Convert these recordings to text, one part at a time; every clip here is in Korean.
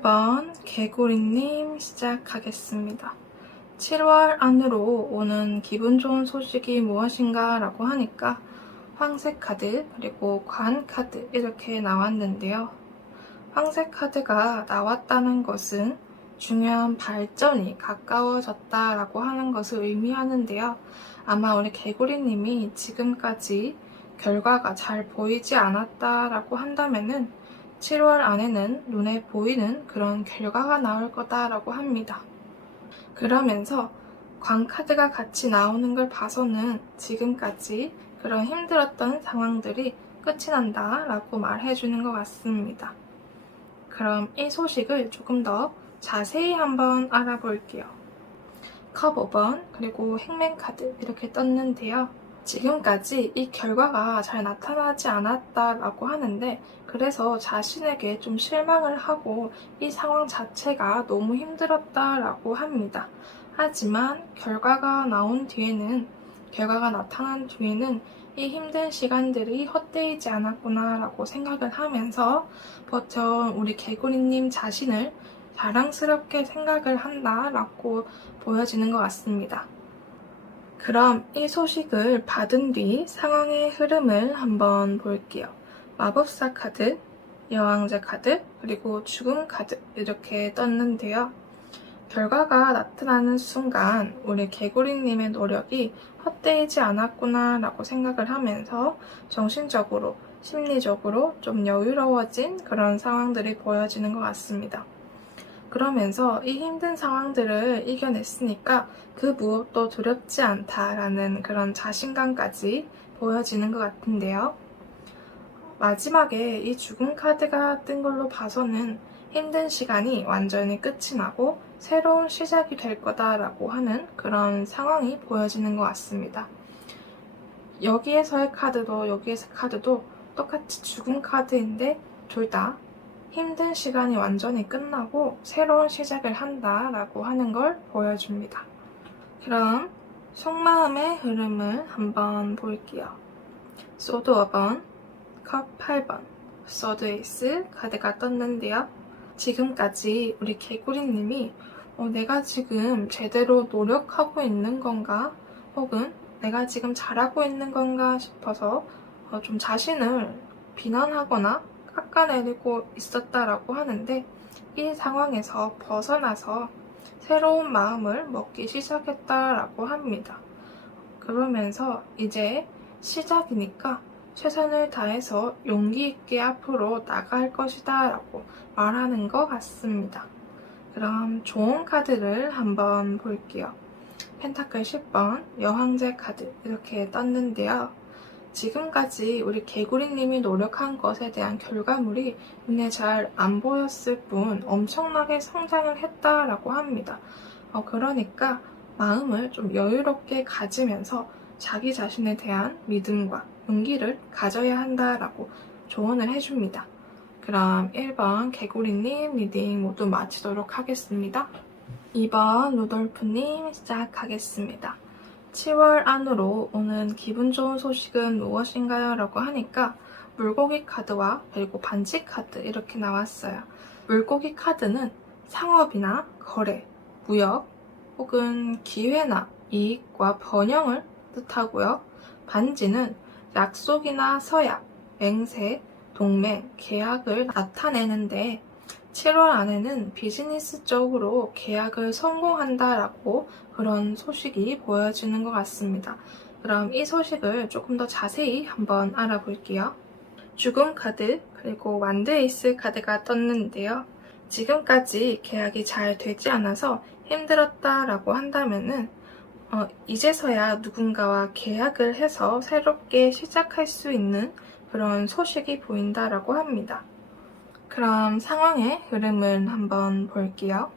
1번 개구리님 시작하겠습니다. 7월 안으로 오는 기분 좋은 소식이 무엇인가 라고 하니까 황색 카드 그리고 관 카드 이렇게 나왔는데요. 황색 카드가 나왔다는 것은 중요한 발전이 가까워졌다 라고 하는 것을 의미하는데요. 아마 우리 개구리님이 지금까지 결과가 잘 보이지 않았다 라고 한다면은 7월 안에는 눈에 보이는 그런 결과가 나올 거다라고 합니다. 그러면서 광카드가 같이 나오는 걸 봐서는 지금까지 그런 힘들었던 상황들이 끝이 난다라고 말해주는 것 같습니다. 그럼 이 소식을 조금 더 자세히 한번 알아볼게요. 컵 5번 그리고 행맨 카드 이렇게 떴는데요. 지금까지 이 결과가 잘 나타나지 않았다라고 하는데 그래서 자신에게 좀 실망을 하고 이 상황 자체가 너무 힘들었다라고 합니다. 하지만 결과가 나타난 뒤에는 이 힘든 시간들이 헛되이지 않았구나라고 생각을 하면서 버텨온 우리 개구리님 자신을 자랑스럽게 생각을 한다라고 보여지는 것 같습니다. 그럼 이 소식을 받은 뒤 상황의 흐름을 한번 볼게요. 마법사 카드, 여왕제 카드, 그리고 죽음 카드 이렇게 떴는데요. 결과가 나타나는 순간 우리 개구리님의 노력이 헛되이지 않았구나 라고 생각을 하면서 정신적으로, 심리적으로 좀 여유로워진 그런 상황들이 보여지는 것 같습니다. 그러면서 이 힘든 상황들을 이겨냈으니까 그 무엇도 두렵지 않다라는 그런 자신감까지 보여지는 것 같은데요. 마지막에 이 죽음 카드가 뜬 걸로 봐서는 힘든 시간이 완전히 끝이 나고 새로운 시작이 될 거다라고 하는 그런 상황이 보여지는 것 같습니다. 여기에서의 카드도 똑같이 죽음 카드인데 둘 다 힘든 시간이 완전히 끝나고 새로운 시작을 한다라고 하는 걸 보여줍니다. 그럼 속마음의 흐름을 한번 볼게요. 소드 5번, 컵 8번, 소드 에이스 카드가 떴는데요. 지금까지 우리 개구리님이 내가 지금 제대로 노력하고 있는 건가? 혹은 내가 지금 잘하고 있는 건가 싶어서 좀 자신을 비난하거나 깎아내리고 있었다라고 하는데 이 상황에서 벗어나서 새로운 마음을 먹기 시작했다라고 합니다. 그러면서 이제 시작이니까 최선을 다해서 용기 있게 앞으로 나갈 것이다 라고 말하는 것 같습니다. 그럼 좋은 카드를 한번 볼게요. 펜타클 10번, 여왕제 카드 이렇게 떴는데요. 지금까지 우리 개구리님이 노력한 것에 대한 결과물이 눈에 잘 안 보였을 뿐 엄청나게 성장을 했다라고 합니다. 그러니까 마음을 좀 여유롭게 가지면서 자기 자신에 대한 믿음과 용기를 가져야 한다라고 조언을 해줍니다. 그럼 1번 개구리님 리딩 모두 마치도록 하겠습니다. 2번 루돌프님 시작하겠습니다. 7월 안으로 오는 기분 좋은 소식은 무엇인가요? 라고 하니까 물고기 카드와 그리고 반지 카드 이렇게 나왔어요. 물고기 카드는 상업이나 거래, 무역 혹은 기회나 이익과 번영을 뜻하고요. 반지는 약속이나 서약, 맹세, 동맹, 계약을 나타내는데 7월 안에는 비즈니스적으로 계약을 성공한다라고 그런 소식이 보여지는 것 같습니다. 그럼 이 소식을 조금 더 자세히 한번 알아볼게요. 죽음 카드 그리고 완드 에이스 카드가 떴는데요. 지금까지 계약이 잘 되지 않아서 힘들었다라고 한다면은 이제서야 누군가와 계약을 해서 새롭게 시작할 수 있는 그런 소식이 보인다라고 합니다. 그럼 상황의 흐름을 한번 볼게요.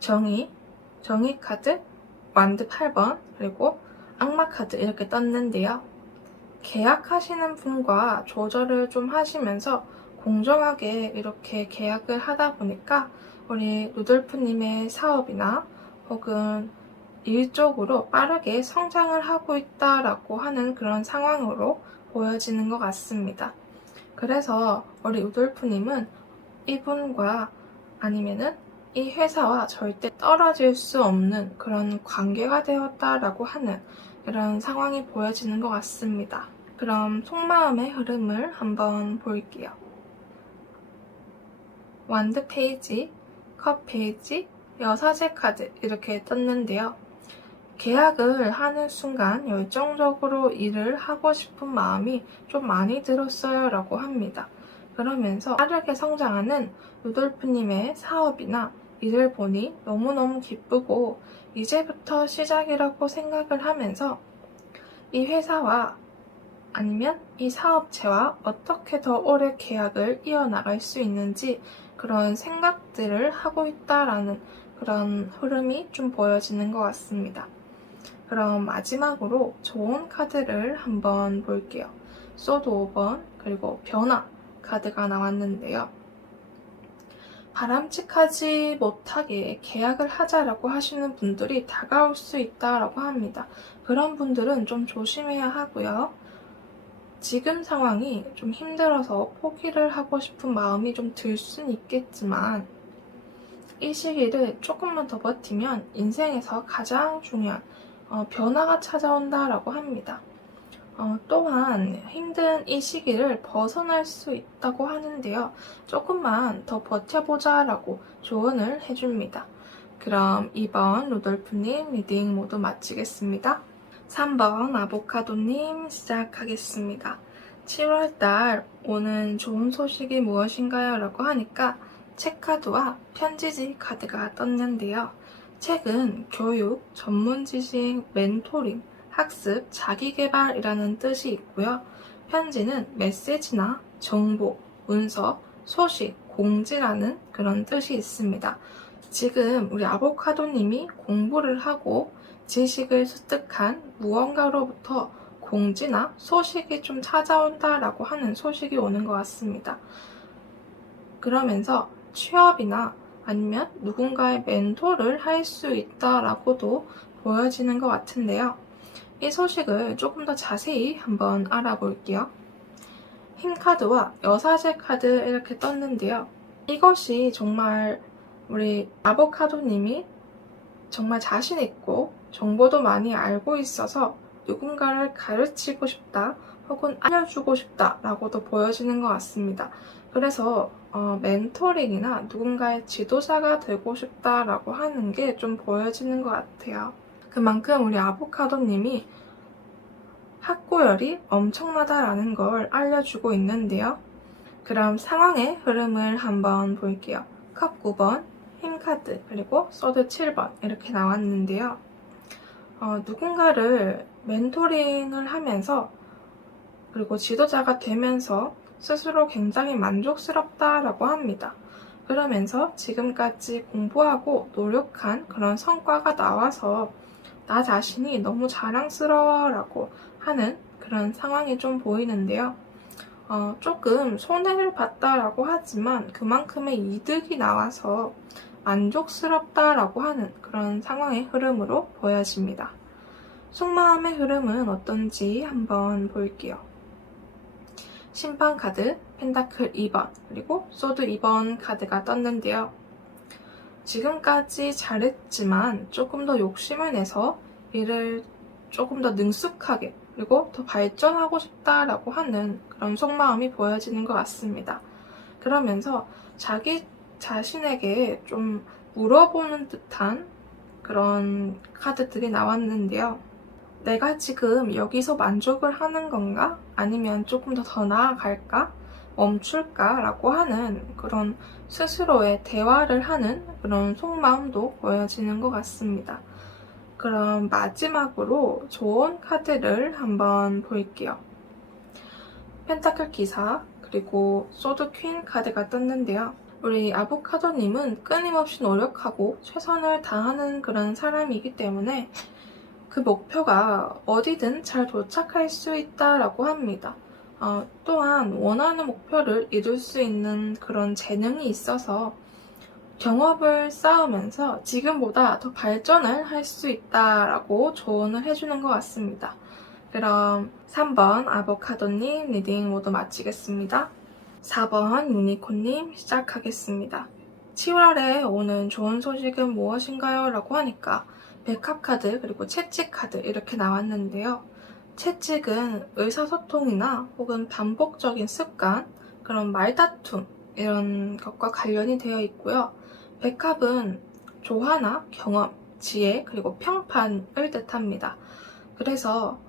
정의 카드, 완드 8번, 그리고 악마 카드 이렇게 떴는데요. 계약하시는 분과 조절을 좀 하시면서 공정하게 이렇게 계약을 하다 보니까 우리 루돌프님의 사업이나 혹은 일 쪽으로 빠르게 성장을 하고 있다라고 하는 그런 상황으로 보여지는 것 같습니다. 그래서 우리 루돌프님은 이분과 아니면은 이 회사와 절대 떨어질 수 없는 그런 관계가 되었다라고 하는 그런 상황이 보여지는 것 같습니다. 그럼 속마음의 흐름을 한번 볼게요. 완드 페이지, 컵 페이지, 여사제 카드 이렇게 떴는데요. 계약을 하는 순간 열정적으로 일을 하고 싶은 마음이 좀 많이 들었어요 라고 합니다. 그러면서 빠르게 성장하는 루돌프님의 사업이나 일을 보니 너무너무 기쁘고 이제부터 시작이라고 생각을 하면서 이 회사와 아니면 이 사업체와 어떻게 더 오래 계약을 이어나갈 수 있는지 그런 생각들을 하고 있다라는 그런 흐름이 좀 보여지는 것 같습니다. 그럼 마지막으로 좋은 카드를 한번 볼게요. 소드 5번 그리고 변화 카드가 나왔는데요. 바람직하지 못하게 계약을 하자라고 하시는 분들이 다가올 수 있다라고 합니다. 그런 분들은 좀 조심해야 하고요. 지금 상황이 좀 힘들어서 포기를 하고 싶은 마음이 좀 들 수는 있겠지만 이 시기를 조금만 더 버티면 인생에서 가장 중요한 변화가 찾아온다라고 합니다. 또한 힘든 이 시기를 벗어날 수 있다고 하는데요. 조금만 더 버텨보자라고 조언을 해줍니다. 그럼 2번 루돌프님 리딩 모두 마치겠습니다. 3번 아보카도님 시작하겠습니다. 7월달 오는 좋은 소식이 무엇인가요? 라고 하니까 책카드와 편지지 카드가 떴는데요. 책은 교육, 전문 지식, 멘토링, 학습, 자기개발이라는 뜻이 있고요. 편지는 메시지나 정보, 문서, 소식, 공지라는 그런 뜻이 있습니다. 지금 우리 아보카도님이 공부를 하고 지식을 습득한 무언가로부터 공지나 소식이 좀 찾아온다라고 하는 소식이 오는 것 같습니다. 그러면서 취업이나 아니면 누군가의 멘토를 할 수 있다라고도 보여지는 것 같은데요. 이 소식을 조금 더 자세히 한번 알아볼게요. 힘 카드와 여사제 카드 이렇게 떴는데요. 이것이 정말 우리 아보카도님이 정말 자신 있고 정보도 많이 알고 있어서 누군가를 가르치고 싶다 혹은 알려주고 싶다 라고도 보여지는 것 같습니다. 그래서 멘토링이나 누군가의 지도자가 되고 싶다라고 하는 게 좀 보여지는 것 같아요. 그만큼 우리 아보카도님이 학고열이 엄청나다라는 걸 알려주고 있는데요. 그럼 상황의 흐름을 한번 볼게요. 컵 9번, 힘카드, 그리고 소드 7번 이렇게 나왔는데요. 누군가를 멘토링을 하면서 그리고 지도자가 되면서 스스로 굉장히 만족스럽다라고 합니다. 그러면서 지금까지 공부하고 노력한 그런 성과가 나와서 나 자신이 너무 자랑스러워라고 하는 그런 상황이 좀 보이는데요. 조금 손해를 봤다라고 하지만 그만큼의 이득이 나와서 만족스럽다라고 하는 그런 상황의 흐름으로 보여집니다. 속마음의 흐름은 어떤지 한번 볼게요. 심판 카드, 펜타클 2번, 그리고 소드 2번 카드가 떴는데요. 지금까지 잘했지만 조금 더 욕심을 내서 일을 조금 더 능숙하게 그리고 더 발전하고 싶다라고 하는 그런 속마음이 보여지는 것 같습니다. 그러면서 자기 자신에게 좀 물어보는 듯한 그런 카드들이 나왔는데요. 내가 지금 여기서 만족을 하는 건가? 아니면 조금 더 나아갈까? 멈출까? 라고 하는 그런 스스로의 대화를 하는 그런 속마음도 보여지는 것 같습니다. 그럼 마지막으로 좋은 카드를 한번 볼게요. 펜타클 기사 그리고 소드 퀸 카드가 떴는데요. 우리 아보카도님은 끊임없이 노력하고 최선을 다하는 그런 사람이기 때문에 그 목표가 어디든 잘 도착할 수 있다라고 합니다. 또한 원하는 목표를 이룰 수 있는 그런 재능이 있어서 경험을 쌓으면서 지금보다 더 발전을 할 수 있다라고 조언을 해주는 것 같습니다. 그럼 3번 아보카도님 리딩 모두 마치겠습니다. 4번 유니콘님 시작하겠습니다. 7월에 오는 좋은 소식은 무엇인가요? 라고 하니까 백합카드 그리고 채찍카드 이렇게 나왔는데요. 채찍은 의사소통이나 혹은 반복적인 습관, 그런 말다툼 이런 것과 관련이 되어 있고요. 백합은 조화나 경험, 지혜 그리고 평판을 뜻합니다. 그래서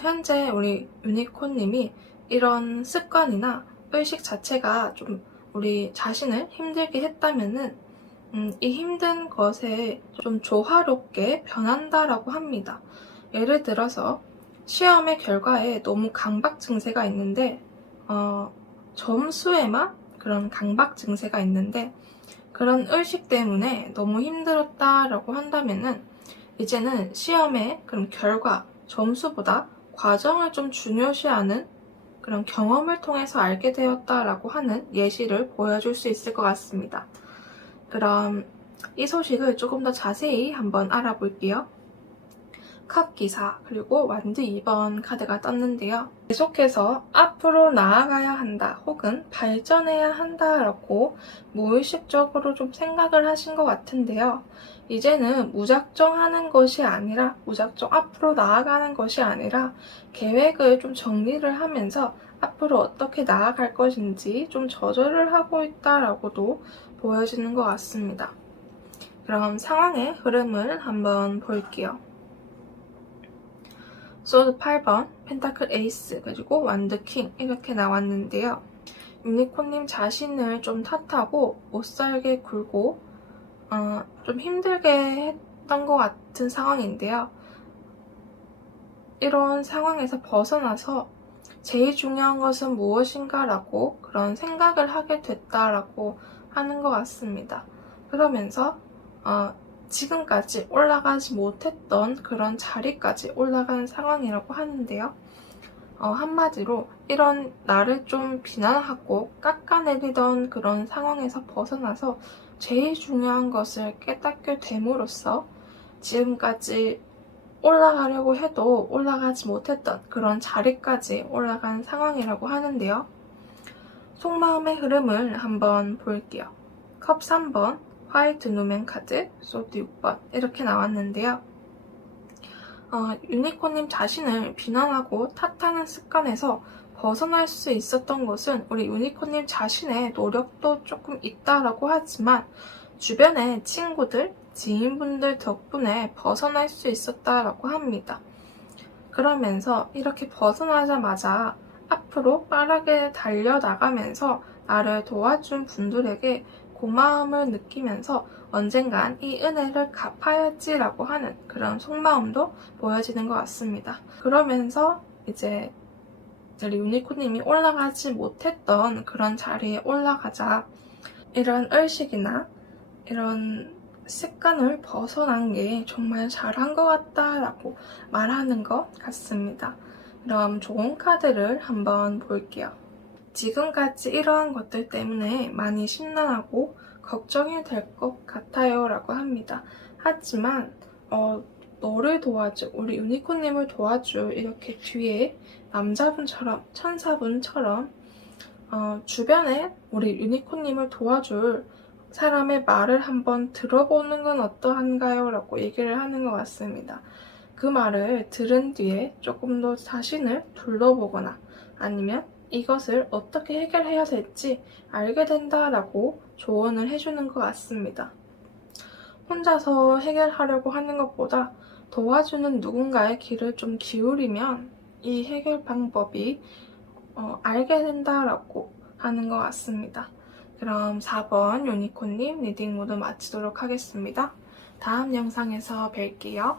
현재 우리 유니콘님이 이런 습관이나 의식 자체가 좀 우리 자신을 힘들게 했다면은 이 힘든 것에 좀 조화롭게 변한다라고 합니다. 예를 들어서 시험의 결과에 너무 강박 증세가 있는데 점수에만 그런 강박 증세가 있는데 그런 의식 때문에 너무 힘들었다라고 한다면은 이제는 시험의 그런 결과, 점수보다 과정을 좀 중요시하는 그런 경험을 통해서 알게 되었다라고 하는 예시를 보여줄 수 있을 것 같습니다. 그럼 이 소식을 조금 더 자세히 한번 알아볼게요. 컵 기사 그리고 완드 2번 카드가 떴는데요. 계속해서 앞으로 나아가야 한다 혹은 발전해야 한다라고 무의식적으로 좀 생각을 하신 것 같은데요. 이제는 무작정 하는 것이 아니라 무작정 앞으로 나아가는 것이 아니라 계획을 좀 정리를 하면서 앞으로 어떻게 나아갈 것인지 좀 조절을 하고 있다라고도 보여지는 것 같습니다. 그럼 상황의 흐름을 한번 볼게요. 소드 8번, 펜타클 에이스, 그리고 완드 킹 이렇게 나왔는데요. 유니콘님 자신을 좀 탓하고 못살게 굴고 좀 힘들게 했던 것 같은 상황인데요. 이런 상황에서 벗어나서 제일 중요한 것은 무엇인가 라고 그런 생각을 하게 됐다라고 하는 것 같습니다. 그러면서 지금까지 올라가지 못했던 그런 자리까지 올라간 상황이라고 하는데요. 한마디로 이런 나를 좀 비난하고 깎아내리던 그런 상황에서 벗어나서 제일 중요한 것을 깨닫게 됨으로써 지금까지 올라가려고 해도 올라가지 못했던 그런 자리까지 올라간 상황이라고 하는데요. 속마음의 흐름을 한번 볼게요. 컵 3번, 화이트 누멘 카드, 소드 6번 이렇게 나왔는데요. 유니콘님 자신을 비난하고 탓하는 습관에서 벗어날 수 있었던 것은 우리 유니콘님 자신의 노력도 조금 있다라고 하지만 주변의 친구들, 지인분들 덕분에 벗어날 수 있었다라고 합니다. 그러면서 이렇게 벗어나자마자 앞으로 빠르게 달려나가면서 나를 도와준 분들에게 고마움을 느끼면서 언젠간 이 은혜를 갚아야지라고 하는 그런 속마음도 보여지는 것 같습니다. 그러면서 이제 유니콘님이 올라가지 못했던 그런 자리에 올라가자 이런 의식이나 이런 습관을 벗어난 게 정말 잘한 것 같다라고 말하는 것 같습니다. 그럼 좋은 카드를 한번 볼게요. 지금까지 이러한 것들 때문에 많이 심란하고 걱정이 될 것 같아요 라고 합니다. 하지만 너를 도와줄, 우리 유니콘님을 도와줄 이렇게 뒤에 남자분처럼 천사분처럼 주변에 우리 유니콘님을 도와줄 사람의 말을 한번 들어보는 건 어떠한가요? 라고 얘기를 하는 것 같습니다. 그 말을 들은 뒤에 조금 더 자신을 둘러보거나 아니면 이것을 어떻게 해결해야 될지 알게 된다라고 조언을 해주는 것 같습니다. 혼자서 해결하려고 하는 것보다 도와주는 누군가의 귀를 좀 기울이면 이 해결 방법이 알게 된다라고 하는 것 같습니다. 그럼 4번 유니콘님 리딩 모두 마치도록 하겠습니다. 다음 영상에서 뵐게요.